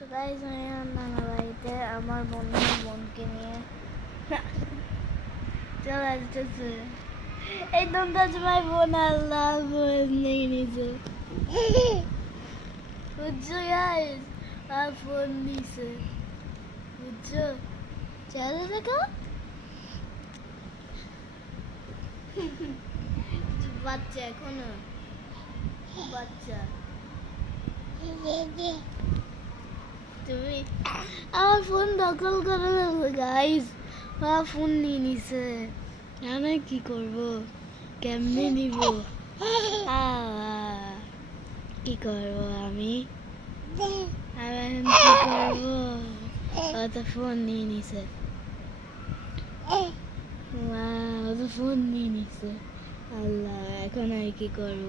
তো গাইস আমি নানা বাড়িতে আমার বন্ধুর বোনকে নিয়ে চলে আসতেছে। এই দমটা তোমার বোন আল্লাহ বোন নিয়ে নিছে, বুঝছো গাইস? আর ফোন নিছে, বুঝছো? চলে দেখো বাচ্চা, এখনো বাচ্চা। তুমি আমার ফোন দখল করে ফেলছো গাইস, আমার ফোন নিয়ে নিছে। আমি কি করব, কেমনে নিব? কি করব আমি এখন কি করব? ও তো ফোন নিয়ে নিছে, ও তো ফোন নিয়ে নিছে। আল্লাহ, এখন আমি কি করব?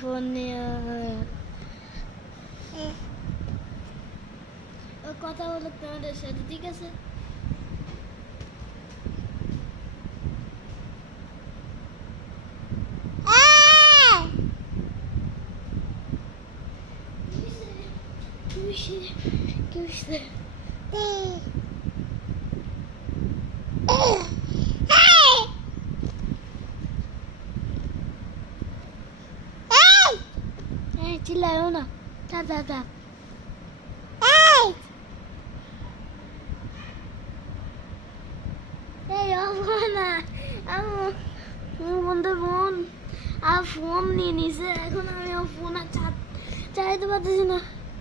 ফোন নিয়ে কথা বলো তোমাদের সাথে, ঠিক আছে? চিল্লায়ও না, দাদা না, আমার বন্ধুর বোন আর ফোন নিয়ে নিছে। এখন আমি ফোন আর চালাতে পারতেছি না।